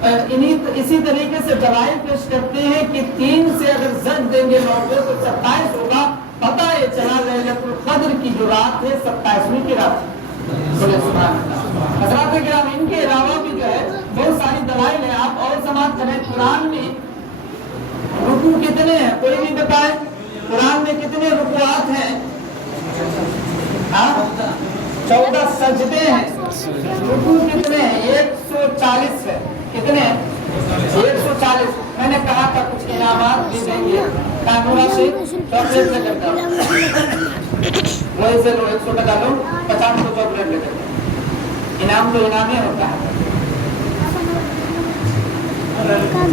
इसी तरीके से दलाइल पेश करते हैं कि 3 से अगर जद देंगे 9 को तो 27 होगा। पता है चला लैलतुल क़द्र की जो रात है 27वीं की रात। हज़रात किराम, इनके अलावा भी जो है बहुत सारी दलाइल है। आप और समाप्त करें, कुरान में रुकू कितने हैं कोई भी बताए? कुरान में कितने रुकुआत हैं? 14 सजदे हैं। रुकू कितने हैं? 140 है। कितने? 140। मैंने कहा था कुछ इनामात भी देंगे। कानूना से चॉकलेट लेकर जाओ, वही से लो 100 टका लो, 50 को चॉकलेट लेकर जाओ। इनाम तो इनाम ही होता है।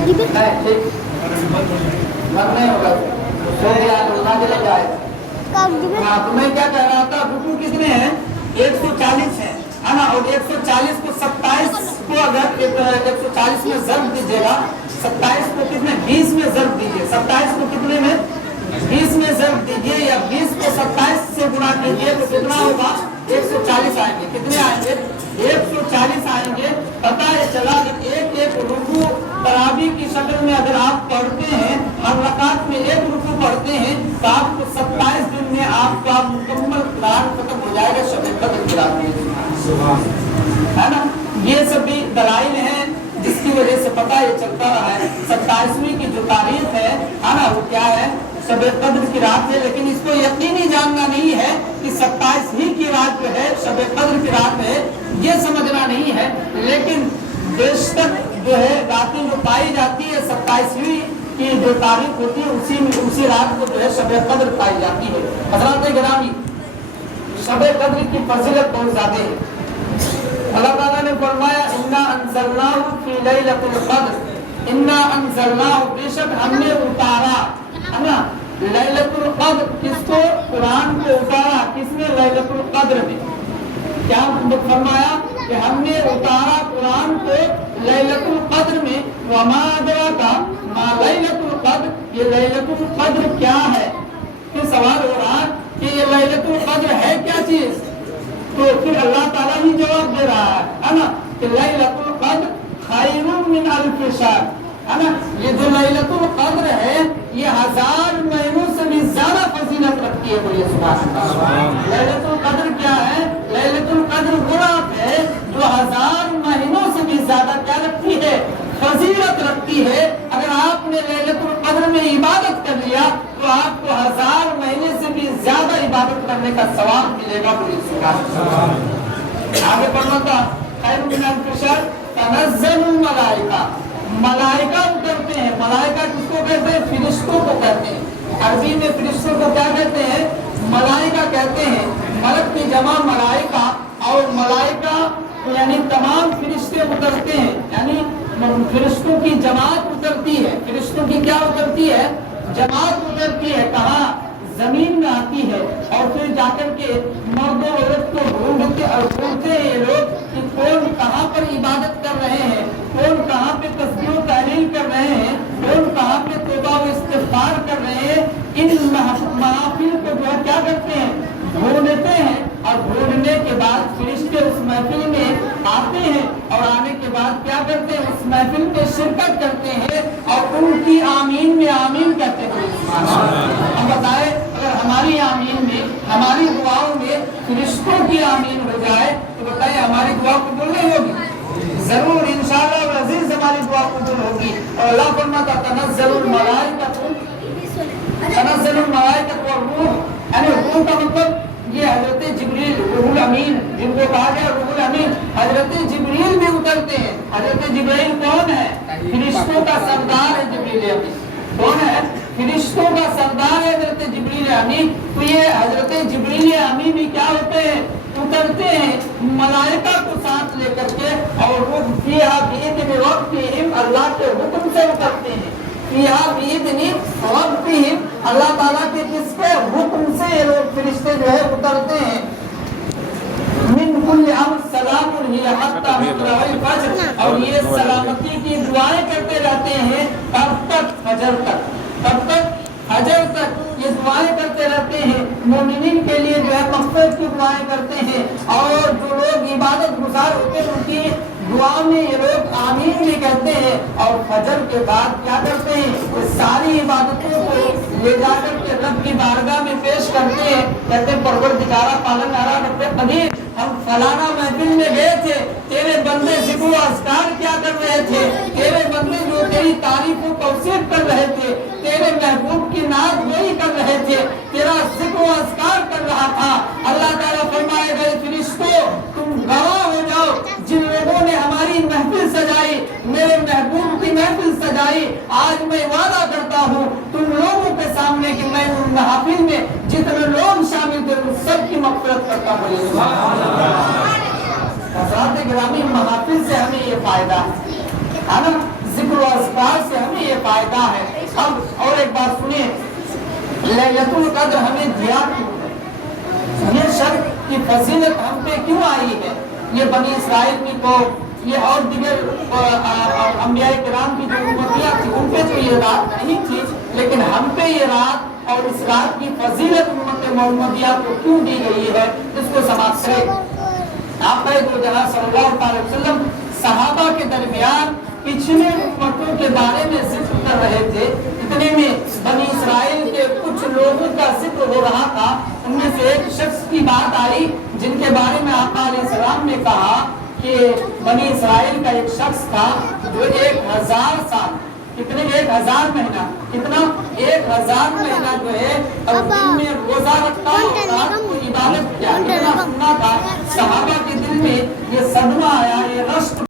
ठीक मन नहीं होगा तो उठा के लेके आए। हाँ, तो मैं क्या कह रहा था, रुकू कितने हैं? 140 है ना। और 140 को 27 को अगर 140 में ज़र्ब दीजिएगा, 27 को कितने? 20 में ज़र्ब दीजिए। 27 को कितने में? 20 में ज़र्ब दीजिए, या 20 को 27 से गुणा कीजिए तो कितना होगा? 140 आएंगे। कितने आएंगे? 140 आएंगे। पता है चला कि एक एक रुकू तरावी की शक्ल में अगर आप पढ़ते हैं, हर रकात में एक रुकू पढ़ते हैं, तो आपको 27 दिन में आपका मुकम्मल कुरान खत्म हो जाएगा। शब कद्र की रात में, है ना। ये सभी दलाइल हैं जिसकी वजह से पता ये चलता रहा है 27वीं की जो तारीख है ना, वो क्या है? शब कद्र की रात है। लेकिन इसको यकीनी जानना नहीं है कि 27 ही की रात जो है शब कद्र की रात है, ये समझना नहीं है। लेकिन बेशक जो है रातें जो पाई जाती है 27वीं की जो तारीख होती है उसी रात को जो है शब कद्र पाई जाती है। हज़रात गिरामी, शब कद्र की फजीलत बहुत ज्यादा है। अल्लाह ताला ने फरमाया इन्ना अंज़लनाहु फी लैलतिल क़द्र, इन्ना अंज़लनाहु, बेशक हमने उतारा, है ना, लैलतुल क़द्र। किसको? कुरान को उतारा। किसने? लैलतुल क़द्र में। क्या फरमाया कि हमने उतारा कुरान को लैलतुल क़द्र में। वमा अदराका मा लैलतुल क़द्र, ये लैलतुल क़द्र क्या है? फिर सवाल हो रहा कि ये लैलतुल क़द्र है क्या चीज? तो फिर अल्लाह ताला ही जवाब दे रहा है ना, कि लैलतुल क़द्र खैरुम मिन अल्फ शहर, है ना। ये जो लैलतुल क़द्र है ये 1000 महीनों से भी ज्यादा फजीलत रखती है। बोलिए सुभान अल्लाह। लैलतुल क़द्र क्या है? लैलतुल क़द्र वो रात है जो 1000 महीनों से भी ज्यादा क्या रखती है? फजीलत रखती है। अगर आपने लैलतुल क़द्र में इबादत कर लिया तो आपको 1000 महीने से भी ज्यादा इबादत करने का सवाब मिलेगा। बोलिए सुभान अल्लाह। आगे पढ़ना था, खैरुम मिन अल्फ शहर तनज़्ज़लुल मलाइका, मलाइका उतरते हैं। मलाइका किसको कहते हैं? फरिश्तों को कहते हैं। अरबी में फरिश्तों को क्या कहते हैं? मलाइका कहते हैं। मलक की जमा मलाइका, और मलाइका यानी तमाम फरिश्ते उतरते हैं, यानी फरिश्तों की जमात उतरती है। फरिश्तों की क्या उतरती है? जमात उतरती है। कहाँ? जमीन में आती है। और फिर जाकर के मर्द और औरत को ढूंढते हैं ये लोग कि कौन कहाँ पर इबादत कर रहे हैं, कौन कहाँ पे तस्बीह व तहलील कर रहे हैं, कौन कहाँ पे तौबा व इस्तिग़फ़ार कर रहे हैं। इन महफिल को जो है क्या करते हैं? ढूंढते हैं। और ढूंढने के बाद फरिश्ते उस महफिल में आते हैं, और आने के बाद क्या करते हैं? उस महफिल में शिरकत करते हैं और उनकी आमीन में आमीन कहते हैं। हम बताएं, अगर हमारी आमीन में, हमारी दुआओं में फरिश्तों की आमीन हो जाए तो बताएं हमारी दुआ कबूल नहीं होगी? जरूर, इंशाअल्लाह वल अज़ीज़ हमारी दुआ कबूल होगी। और अल्लाह फरमाता तनज़्ज़लुल मलाइकतु, तनज़्ज़लुल मलाइकतु व रूह, यानी रूह का मतलब ये हजरत जिब्रील, रूहुल अमीन, जिनको कहा गया रूहुल अमीन, हजरत जिब्रील भी उतरते हैं। हजरत जिब्रील कौन है? फरिश्तों का सरदार है जिब्रील अमीन। कौन है? फरिश्तों का सरदार है हजरत जिब्रील अमीन। तो ये हजरत जिब्रील अमीन भी क्या होते हैं? उतरते हैं मलाइका को साथ लेकर के, और वो फिहा बिइज़्नि रब्बिहिम, अल्लाह के हुक्म से उतरते हैं। फिहा बिइज़्नि रब्बिहिम, अल्लाह ताला के किसके हुक्म से ये लोग फरिश्ते जो है उतरते हैं। मिन कुल्लि अम्र सलामुन हिय हत्ता मत्लअल फज्र, और ये सलामती की दुआएं करते रहते हैं कब तक? फजर तक। कब तक? फजर तक ये दुआएं करते रहते हैं। मोमिनीन के लिए जो है मग़फ़िरत की दुआएं करते हैं। और जो लोग इबादत गुज़ार होते हैं उनकी دعا میں یہ لوگ آمین بھی کہتے ہیں اور فجر کے بعد کیا کرتے ہیں کہ ساری عبادتوں کو لے جا کر کے رب کی بارگاہ میں پیش کرتے ہیں، کہتے ہیں پروردگارہ پالنہارا رب قدیر، ہم فلانا محفل میں گئے تھے، تیرے بندے ذکر و اذکار کیا کر رہے تھے، تیرے بندے جو تیری تعریف و توصیف کر رہے تھے، تیرے محبوب کی نعت گوئی کر رہے تھے، تیرا ذکر و اذکار کر رہا تھا۔ اللہ تعالیٰ فرمائے گئے فرشتوں تم گواہ ہو جاؤ، جن لوگوں نے ہماری محفل سجائی، میرے محبوب کی محفل سجائی، آج میں وعدہ کرتا ہوں تم لوگوں کے سامنے کہ میں ان محافل میں جتنے لوگ شامل تھے ان سب کی مغفرت کرتا ہوں۔ حضرات گرامی، محافل سے ہمیں یہ فائدہ ہے نا، ذکر و اذکار سے ہمیں یہ فائدہ ہے۔ اب اور ایک بات سنیں، لیلۃ القدر ہمیں دیا کیوں ہے؟ یہ شب کی فضیلت ہم پہ کیوں آئی ہے؟ یہ بنی اسرائیل کی قوم، یہ اور دیگر انبیاء کرام کی جو امتیاں تھی ان پہ تو یہ رات نہیں تھی، لیکن ہم پہ یہ رات اور اس رات کی فضیلت امت محمدیہ کو کیوں دی گئی ہے، اس کو سماعت کریں۔ آقا دو جہاں صلی اللہ علیہ وسلم صحابہ کے درمیان پچھلے امتوں کے بارے میں ذکر کر رہے تھے، اتنے میں بنی اسرائیل کے کچھ لوگوں کا ذکر ہو رہا تھا، ان میں سے ایک شخص کی بات آئی جن کے بارے میں آقا علیہ السلام نے کہا کہ بنی اسرائیل کا ایک شخص تھا جو 1000 سال، کتنے 1000 مہینہ، کتنا 1000 مہینہ جو ہے دن میں روزہ رکھتا اور رات کو عبادت کیا، اتنا سننا تھا۔ صحابہ کے دل میں یہ صدمہ آیا، یہ رشک